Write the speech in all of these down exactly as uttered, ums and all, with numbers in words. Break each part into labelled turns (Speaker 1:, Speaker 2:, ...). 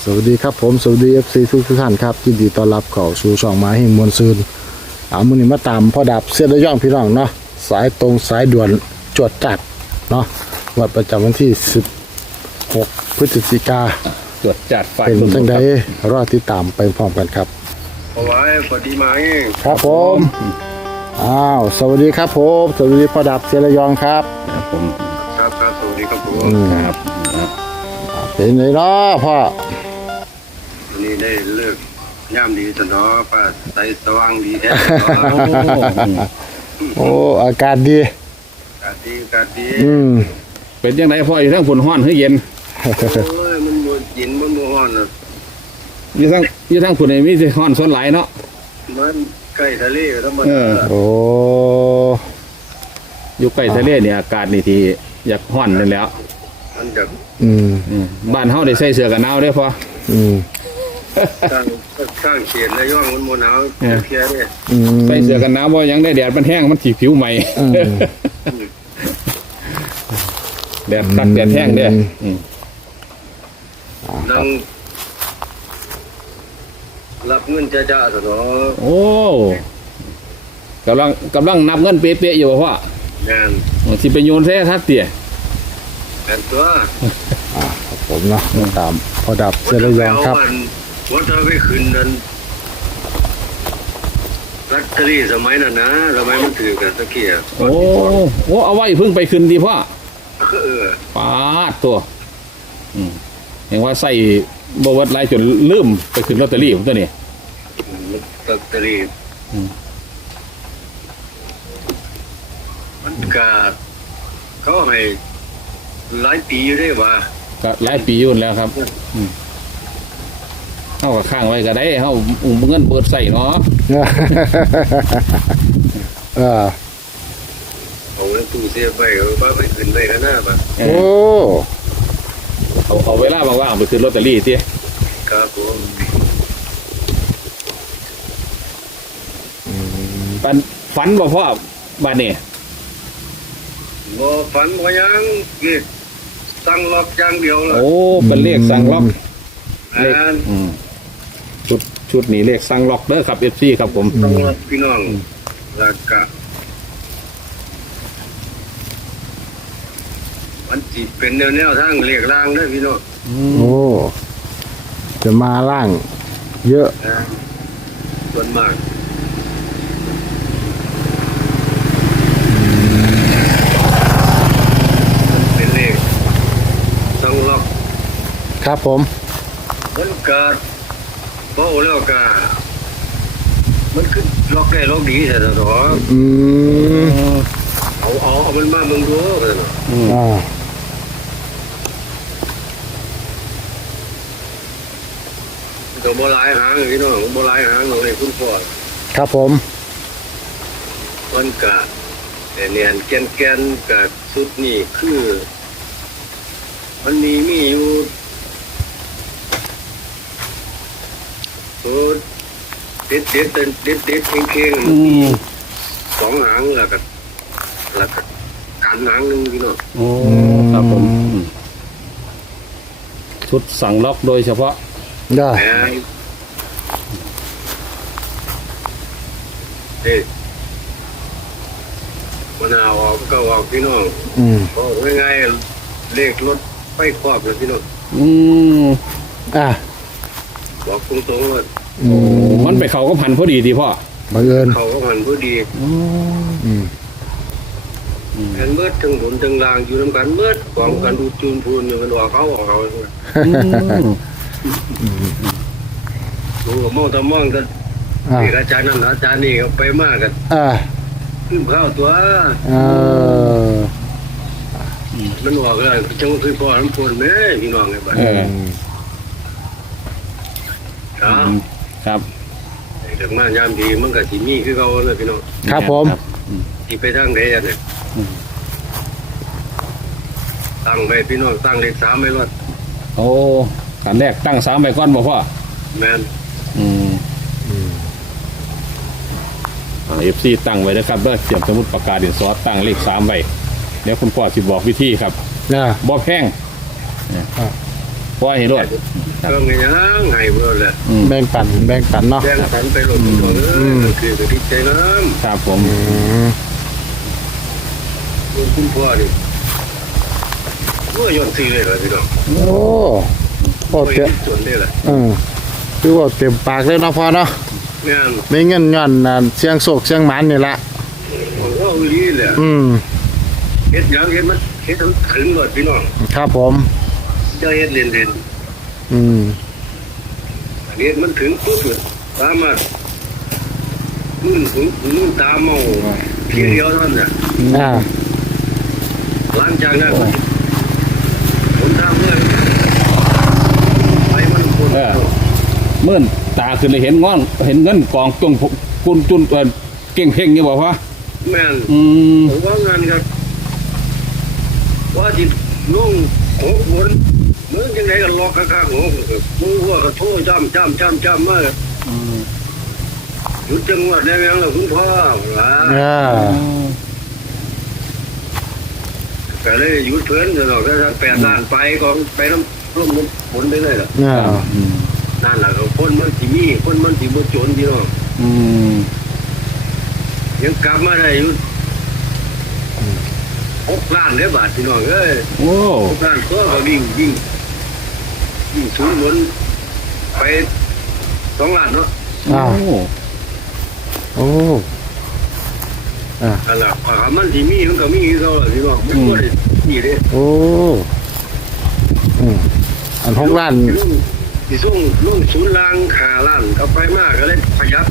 Speaker 1: สวัสดีครับผมสวัสดีเอฟซีทุกท่านครับยินดีต้อนรับเข้าสู่ช่องไม้แห่งมวลซืนเอามือนี้มาตามพ่อดับเสียระย่องพี่น้องเนาะสายตรงสายด่วนจวดจัดเนาะวันประจำวันที่สิบหกพฤศจิกา
Speaker 2: ตรวจจัดฝ่าย
Speaker 1: เป็น
Speaker 2: ตำรวจ
Speaker 1: จังใด
Speaker 2: ครับ
Speaker 1: รอติดตามไปพร้อมกันครับ
Speaker 3: เอาไว้พอดีมาเอง
Speaker 1: ครับผมอ้าวสวัสดีครับผมสวัสดีพ่อดับเสียระยองครับ
Speaker 2: ครับผม
Speaker 3: ครับครับสวัสดีครับผม
Speaker 2: ครับ
Speaker 1: เป็นไงเนาะพ่อ
Speaker 3: วันนี้ได้เลิกย่ามดีสนอป้าใสสว่างดีแท้
Speaker 1: โอ้อากาศดี
Speaker 3: กาดดีกาดดี
Speaker 1: อืม
Speaker 2: เป็นยังไงพ่ออยู่ทั้งฝนห้อนหรือเย็น
Speaker 3: โอ้ยมันบ่เย็นมันบ่ร้อนน่ะ
Speaker 2: อยู่ทั้งอยู่ทั้งฝนมีแต่ห้อนส่วนหลายเนาะ
Speaker 3: มันใกล้ทะเลธรรม
Speaker 2: เอ
Speaker 3: ดา
Speaker 2: อ
Speaker 1: โอ้
Speaker 2: อยู่ใกล้ทะเลเนี่ยอากาศนี่ที่อยากห้อนนั่นแหล้ว
Speaker 3: มันจะ
Speaker 1: อืม
Speaker 2: อืมบ้านเฮาได้ใส่เสื้อกันหนาวเด้อพ่อ
Speaker 1: อืม
Speaker 3: สร้างสร้างเขียนและย่องมันบ่หนาว
Speaker 2: เออ
Speaker 3: เพียเนี่ย
Speaker 1: อืม
Speaker 2: ใส่เสื้อกันหนาวบ่ยังได้แดดมันแห้งมันสิผิวใหม่
Speaker 1: อืม
Speaker 2: แดดตักแดดแห้งเด้ออืม
Speaker 3: นั่งรับเงินจ้าๆสนอ
Speaker 2: โอ้กำลังกำลังนับเงินเป๊ะๆอยู่บ่พ่อง
Speaker 3: าน
Speaker 2: สิไปโยนแท้ทัดเตี้ย
Speaker 3: กันตัว
Speaker 1: อ่าครับผมเนาะตามพ่อดับเสียระยองครับ
Speaker 3: วัดเราไปขึ้นนั้นลอตเตอรี่สมัยนั้นนะสมัยมันถือกันตะเกียบ
Speaker 2: โอ้โอ้เอาไว้เพิ่งไปขึ้นดีพ่อ
Speaker 3: เออ
Speaker 2: ปาดตัว อืมเห็นว่าใส่บวชหลายจนลืมไปขึ้นลอตเตอรี่ผมตัวนี้
Speaker 3: ลอตเตอรี่
Speaker 2: อืม
Speaker 3: มันกาเขาให้หลายปีอยู่ได้ว่า
Speaker 2: ก็หลายปีอยุ่นแล้วครับ อืมเข้ากับข้างไว้ก็ได้เข้าอุ้มเงินเปิดใส่เนาะ
Speaker 1: เออ
Speaker 3: เอาเงินตู้เสียไปเอาไปไปขึ้นไปกันหน้าป่ะ
Speaker 2: เอ
Speaker 1: โอ้
Speaker 2: อเอาเอาเวลาว่างๆไปขึ้นลอตเตอรี่สิ
Speaker 3: ครับผม
Speaker 2: ปันฝันบ่พ่อบ้านนี้
Speaker 3: บ่ฝันบ่หยังเกียตั้งล็อกอย่างเดียวเลย
Speaker 2: โอ้เป็นเลขสั่งล็อกเลข
Speaker 3: อ่าน
Speaker 2: อืมชุดชุดนี้เลขสั่งล็อกเด้อครับเอฟซีครับผม
Speaker 3: ตั้งล็อกพี่น้องแล้วก็มันจิเป็นแนวแนวทางเรียกร่างเด้อพี่น้อง
Speaker 1: โอ้จะมาล่าง เยอะ
Speaker 3: นะส่วนมากมันเป็นเลขสังล็อก
Speaker 1: ครับผม
Speaker 3: มันเกิดเพราะแล้วก็มันขึ้นล็อกได้ล็อกดีแต่ตัว
Speaker 1: อืม
Speaker 3: เอาเอาเอามันมาเมืองดูแต่ตัว
Speaker 2: อืม
Speaker 1: อ่า
Speaker 3: ตัวโบราณหางพี่น้องโบราณหางของในคุณพ่อ
Speaker 1: ครับผม
Speaker 3: มันกะแต่เนียนแกนแกนกับสุดนี่คือ มันมีมีอยู่ตัวเด็ดเด็ดเด็ดเด็ดเด็ดเข่งเข่ง
Speaker 2: อืม
Speaker 3: สองหางแล้วก็แล้วก็กันหางหนึ่งพี่น้อง
Speaker 2: โอ้ครับผมอืมชุดสั่งล็อกโดยเฉพาะ
Speaker 1: ได้
Speaker 3: แหมเด็ดมะนาวออกก็ออกพี่น้อง
Speaker 1: อืม
Speaker 3: บอกง่ายๆเลขรถไฟครอบเลยพี่น้อง
Speaker 2: อืม
Speaker 1: อ่ะ
Speaker 3: บอกตรงๆว่า
Speaker 1: อืม
Speaker 2: มันไปเขาก็พันพอดีดีพ่อ
Speaker 1: บังเอิญ
Speaker 3: เขาก็หันพอดี
Speaker 1: อืม
Speaker 3: แอนเมื่อทั้งบนทั้งล่างอยู่น้ำกันเมื่อกองกันดูจูนพูนอยู่มันออกเขาออกเขา
Speaker 2: อืม
Speaker 3: ดูกับมองตะมองกัน
Speaker 1: อ่า
Speaker 3: เอกอาจารย์นั่นอาจารย์นี่ก็ไปมากกัน
Speaker 1: อ่า
Speaker 3: ขึ้นข้าวตัว
Speaker 1: เออ
Speaker 3: มันออกเลยจังหวะคือพ่อน้ำพนแม่พี่น้องไงบ้าง
Speaker 2: เออ
Speaker 3: ครับ
Speaker 2: ครับ
Speaker 3: เด็กมายามดีมันก็สิมีคือเขาเลยพี่น้อง
Speaker 1: ครับผม
Speaker 2: อืม
Speaker 3: ที่ไปทางไหนอ่ะเนี่ย
Speaker 2: อืม
Speaker 3: ตั้งไปพี่น้องตั้งเลขสามไม่รอด
Speaker 2: โอ้การแรกตั้งสามใบก้อนบ่พ่อ
Speaker 3: แมน
Speaker 2: อืมเอฟซีตั้งไว้นะครับเด้อเตรียมสมุดปากกาดินสอตั้งเลขสามใบเดี๋ยวคุณพ่อสิบอกวิธีครับ
Speaker 1: นะ
Speaker 2: บ่แพง
Speaker 1: อ่า
Speaker 2: ปล่อยให้รวด
Speaker 3: ก็ไม่ยังไงเพื่อนแหละ
Speaker 2: อืม
Speaker 1: แบ่งปันแบ่งปันเนาะ
Speaker 3: แจ้งสันไปหลบพี่น้องเอ้ยคือกระดิกใจน้
Speaker 2: ครับผม
Speaker 1: อืม
Speaker 3: ำคุณพ่อนี่เมื่อยนซีเลยเหรอพี่น้อง
Speaker 1: โอ้โอ้
Speaker 3: ไม่
Speaker 1: เต็ม
Speaker 3: คิดส่วนนี่แหละ
Speaker 1: อืมคือว่าเต็มปากเลยเนาะพ่อเนาะ
Speaker 3: แม่น
Speaker 1: ไม่เงินย้อนน่ะเสียงโศกเสียงหมันนี่ละ
Speaker 3: ผมก็อุ้ยนี่แหละ
Speaker 1: อืม
Speaker 3: เฮ็ดหยังเฮ็ดมันเฮ็ดมันถึงก่อนพี่น้อง
Speaker 1: ครับผม
Speaker 3: จะเฮ็ดเล่นเล่น
Speaker 1: อืม
Speaker 3: เฮ็ดมันถึงปุ๊บเนี่ยสามารถนุ่นถึงนุ่นตามเมาทีเดียวเท่านั้นน่ะ
Speaker 1: อ่า
Speaker 3: หลังจากนั้นผมทำเพื่อนไปมันคน
Speaker 2: เออมื่นตาขึ้นเลยเห็นง้อนเห็นเงินกองจงกุนจุนเออเก่งเพ่งอยู่บ่พ่อ
Speaker 3: แม่น
Speaker 2: อืม
Speaker 3: ผมว่างานครับว่าที่นุ่งหกคนเมื่อยังไงก็ล็อกข้างๆหัวมือหัวก็โทษจ้ำจ้ำจ้ำจ้ำมาหยุดจังหวัดได้ยังล่ะคุณพ่อล่ะ
Speaker 1: อ่า
Speaker 3: ก็เลยหยุดเพิ่นจะหรอกถ้าแปดล้านไปก็ไปน้ำร่วมน้ำผลไปเลยล่ะ
Speaker 1: อ่า
Speaker 2: อืม
Speaker 3: นั่นแหละก็คนมันสิมีคนมันสิบ่จนพี่น้อง
Speaker 2: อืม
Speaker 3: ยังกลับมาได้อยู่หกล้านเด้อบาทพี่น้องเอ้ย
Speaker 2: โอ้
Speaker 3: หกล้านก็ก็วิ่งวิ่งวิ่งศูนย์หมุนไปสองล้านเนาะ
Speaker 2: โอ้
Speaker 1: โอ้
Speaker 3: นั่นแหละถ้ามันสิมีมันก็มีคือเขาล่ะพี่น้องมันก็ได้มีเด้
Speaker 1: โอ้อืมอันหกล้าน
Speaker 3: สิส่งลุ่นศูนย์ล้างห้าล้านก็ไปมากก็เลยขยับ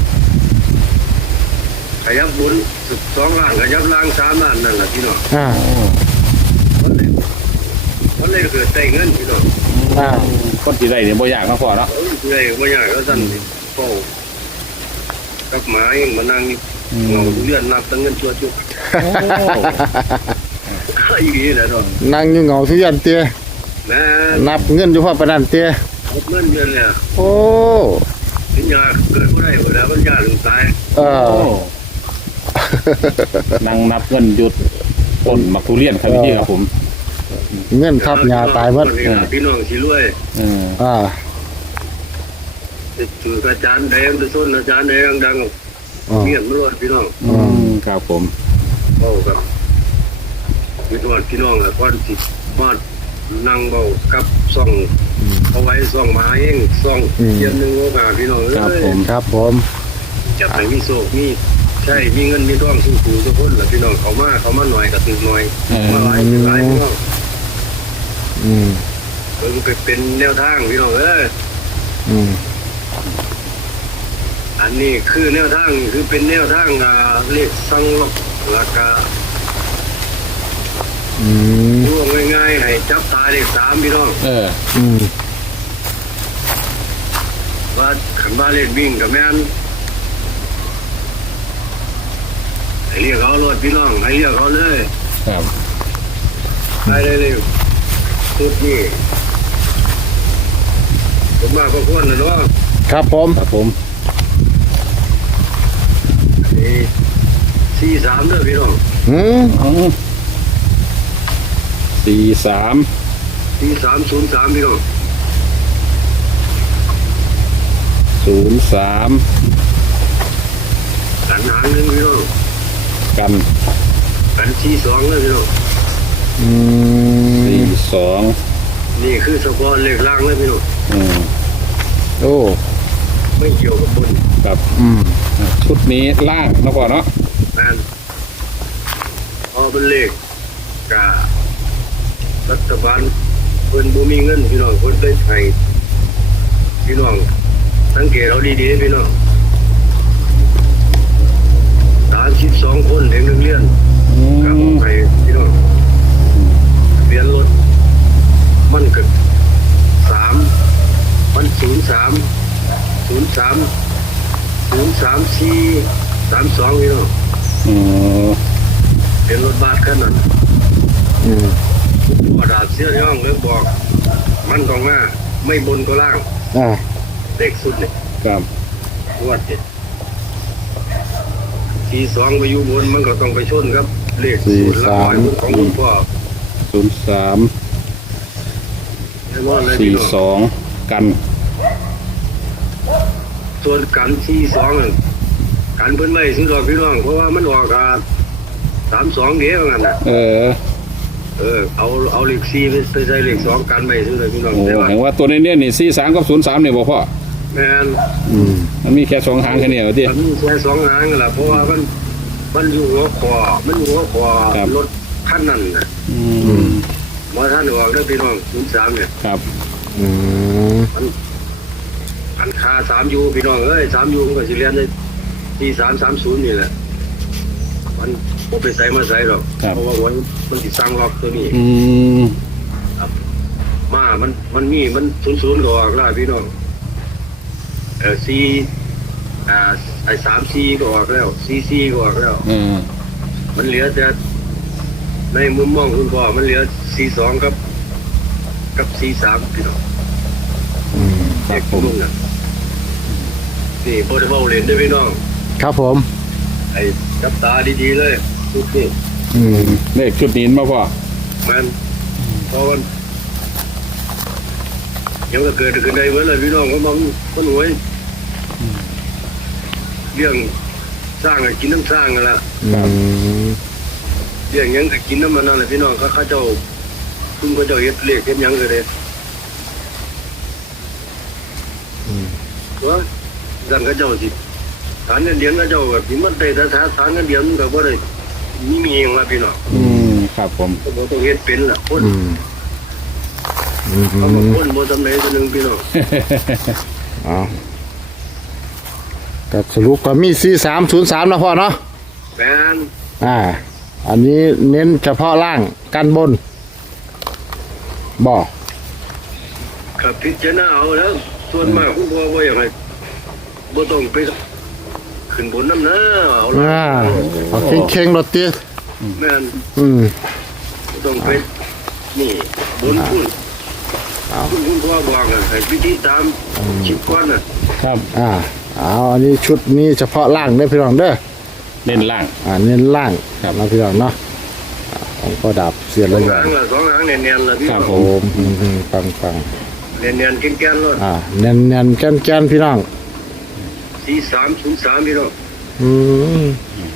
Speaker 3: ขยับบุญสิบสองล้านขยับล้างสามล้านนั่นแหละพี่น้อง
Speaker 1: อ่า
Speaker 3: มันเลยมันเลยเกิดได้เงินพี่น้อง
Speaker 1: อ่า
Speaker 2: คนที่ได้เนี่ยบ่ยากเนาะพ่อเนาะ
Speaker 3: เอ้ยเลยบ่อยากก็สั่นโตกับหมาเองมานั่งนี่เงาเลื่อนนับตั้งเงินชัวร์ๆ
Speaker 2: โอ้
Speaker 3: ไอ้นี่แหละเนาะ
Speaker 1: นั่งอยู่เหงาทุกยันเตี้ย
Speaker 3: แม่
Speaker 1: นับเงินอยู่พ่อประดันเตี้ย
Speaker 3: หมดเงินเดือนเนี่ย
Speaker 1: โอ้
Speaker 3: ปัญญาเกิดบ่ได้บ่แล้วปัญญาถึงตาย
Speaker 1: เออ
Speaker 2: โอ้นั่งนับเงินหยุดต้นมักทุเรียนครับพี่ครับผม
Speaker 1: เงินทับยาตายหมด
Speaker 3: นี่ล่ะพี่น้องสิรวย
Speaker 2: เออ
Speaker 1: อ่า
Speaker 3: ถืออาจารย์แดงไปส้นอาจารย์แดงดัง
Speaker 1: อ๋อ
Speaker 3: เงียบไม่รอดพี่น้อง
Speaker 2: อืมครับผม
Speaker 3: เบากับมีรอดพี่น้องแหละก่อนสิมานั่งเบากับซ่องเอาไว้ซ่องหมาเองซ่องเทียนหนึ่งโอกาสพี่น้องเอ้
Speaker 2: ครับ
Speaker 3: ย
Speaker 2: ผม
Speaker 1: ครับผม
Speaker 3: จะไปมีโศกมีใช่มีเงินมีทองสู้ขู่ทุกคนแหละพี่น้องเขามาเขามาหน่อยก็ตึงหน่อย
Speaker 2: เออ
Speaker 3: มาหลายเป็นหลายพี่น้อง
Speaker 1: อืม
Speaker 3: เพิ่งไปเป็นแนวทางพี่น้องเอ้ย
Speaker 1: อืม
Speaker 3: อันนี้คือแนวทางคือเป็นแนวทางอ่าเลขสังลบราคา
Speaker 1: อืม
Speaker 3: ร่วงง่ายๆให้จับตาเลขสามพี่น้อง
Speaker 2: เออ
Speaker 1: อืม
Speaker 3: ว่าขันว่าเลขวิ่งกับแม่นให้เรียกเขารถพี่น้องให้เรียกเขาเลย
Speaker 2: ครับ
Speaker 3: ไปเลยเลยสุดนี่ผมมาก็ควรนะเนาะ
Speaker 1: ครับผม
Speaker 2: ครับผม
Speaker 3: นี่สี่สามเด้อพี่น้อง
Speaker 1: อืม
Speaker 2: อืมสี่สาม
Speaker 3: สี่สามศูนย์สามพี่น้อง
Speaker 2: ศูนย์สาม
Speaker 3: กันหางหนึ่งพี่น้อง
Speaker 2: กัน
Speaker 3: กันสี่สองเลยพี่น้อง
Speaker 1: อืม
Speaker 2: สี่สอง
Speaker 3: นี่คือสกอร์เลขล่างเลยพี่น้อง
Speaker 2: อืม
Speaker 1: โอ้
Speaker 3: ไม่เกี่ยวกับบน
Speaker 2: ครับ
Speaker 1: อืม
Speaker 2: ชุดนี้ล่างเนาะพ่อเนาะ
Speaker 3: แมนพอเป็นเลขการัฐบาลเพิ่นบ่มีเงินพี่น้องเพิ่นเลยให้พี่น้องสังเกตเอาดีๆพี่น้องสามสิบสองคนเด็กนักเรียน
Speaker 2: อื
Speaker 3: กับ
Speaker 2: ม
Speaker 3: ให้พี่น้องเรียนรถมันก็สามมันศูนย์สามศูนย์สามศูนย์สามสี่สามสองพี่น้อง
Speaker 2: อืม
Speaker 3: เป็นรถบัสคันนั้น
Speaker 1: อืม
Speaker 3: พ่อดาบเสื้อย่องเลยบอก มันตรงหน้าไม่บนก็ล่าง
Speaker 1: อ่า
Speaker 3: เด็กสุดเลย
Speaker 2: ครับ
Speaker 3: วัดเด็ดทีสองไปอยู่บนมันก็ต้องไปชนครับ เลขสูตรละหน่อยของคุณพ่อ
Speaker 2: ศูนย์สาม
Speaker 3: นไอ้ว่าเลย
Speaker 2: สี่
Speaker 3: พี่น้อง
Speaker 2: สองกัน
Speaker 3: ส่วนกันสี่สองนั่นกันเพิ่นไม่ซื้อดอกพี่น้องเพราะว่ามันออกอ่ะสามสองเดียวกันน่ะ
Speaker 2: เออ
Speaker 3: เออเอาเอาเลขสี่ไปใส่เลขสองกันไม่ซื้อเลยพี่น้อง
Speaker 2: โอ้
Speaker 3: แต่ว่า
Speaker 2: เห็นว่าตัวนี้เนี่ยนี่สี่สามกับศูนย์สามเนี่ยบ่พ่อ
Speaker 3: แม่น
Speaker 1: อืม
Speaker 2: มันมีแค่สองหางแค่นี้เหรอที่
Speaker 3: มันมีแค่สองหางนั่นแหละเพราะว่ามันมันอยู่หัวคอมันอยู่หัวคอ
Speaker 2: ครับ
Speaker 3: รถคันนั้นน่ะ
Speaker 2: อืม
Speaker 3: บ่ท่านออกเด้อพี่น้องศูนย์สามเนี่ย
Speaker 2: ครับ
Speaker 1: อืม
Speaker 3: อันค่าสามยูพี่น้องเอ้ยสามยูมันก็สิเรียนได้ที่สามสามศูนย์นี่แหละมันบ่ไปใส่มาใส่หรอก
Speaker 2: ครับ
Speaker 3: เพราะว่ามันมันสิสร้างล็อกตัวนี้
Speaker 2: อืม
Speaker 3: มามันมันมีมันศูนย์ศูนย์ก็ออกแล้วพี่น้องเออซีอ่าไอ้สามซีก็ออกแล้วซีซีก็ออกแล้ว
Speaker 2: เออ
Speaker 3: มันเหลือแต่ในมุมมองคุณพ่อมันเหลือซีสองกับกับซีสามพี่น้อง
Speaker 1: อืม
Speaker 2: ครับผม
Speaker 3: ลุงน่ะนี่โปรตบอลเล่นด้วยพี่น้อง
Speaker 1: ครับผม
Speaker 3: ไอ้จับตาดีๆเลยทุกนี่
Speaker 1: อืม
Speaker 2: เลขชุดนี้มาพ่อ
Speaker 3: มันเพราะมันยังก็เกิดขึ้นได้เหมือนเลยพี่น้องเพราะมันมันหวยเรื่องสร้างก็กินน้ำสร้างกันละ
Speaker 1: อืม
Speaker 3: เรื่องหยังก็กินน้ำมันนั่นแหละพี่น้องเขาเขาเจ้าคุณเขาเจ้าเฮ็ดเลขเฮ็ดหยังก็ได้ว่าดังเขาเจ้าสิฐานเงินเดือนเขาเจ้าแบบที่มันได้แต่ฐานเงินเดือนมันก็บ่ได้มีมีเองละพี่น้อง
Speaker 2: อืมครับผม
Speaker 3: เขาบ่ต้องเฮ็ดเป็นล่ะคน
Speaker 1: อืมอืม
Speaker 3: เขาบ่คนบ่ทำไหนตัวหนึงพี่น้อง
Speaker 1: เอาก็สรุปก็มีสี่สามศูนย์สามนะพ่อเนาะ
Speaker 3: แฟน
Speaker 1: อ่า อันนี้เน้นเฉพาะล่างกันบนบอก
Speaker 3: กับพิจารณาเอาแล้วส่วนมากคุณพ่อบ่อยากให้บ่ต้องไปขึ้นบนน้ำนะเอาละ
Speaker 1: อ่าเอาเข่งเข่งๆรถเตี้ย
Speaker 3: แม่น
Speaker 1: อืม
Speaker 3: บ่ต้องไปนี่บนคุณคุณคุณพ่อบอกอะให้พิธีตามชิดก่อนน่ะ
Speaker 2: ครับ
Speaker 1: อ่าเอาอันนี้ชุดนี้เฉพาะล่างเด้อพี่น้องเด้อ
Speaker 2: เล่นล่าง
Speaker 1: อ่าเน้นล่าง
Speaker 2: ครับ
Speaker 1: นะพี่น้องเนาะอ่าของพ่อดาบเสีย
Speaker 3: ส
Speaker 1: เล
Speaker 3: อง
Speaker 1: ย
Speaker 3: หางละสองหางแน่นๆละพี่
Speaker 2: ครั
Speaker 3: น้
Speaker 2: บ
Speaker 3: อง
Speaker 2: ผ
Speaker 1: โอมอืมอืมฟังฟัง
Speaker 3: แน่นๆแก่นๆเลย
Speaker 1: อ่าแน่นแน่นๆแกนแกนๆพี่น้อง
Speaker 3: สี่สามศูนย์สามพี่น้อง
Speaker 1: อืม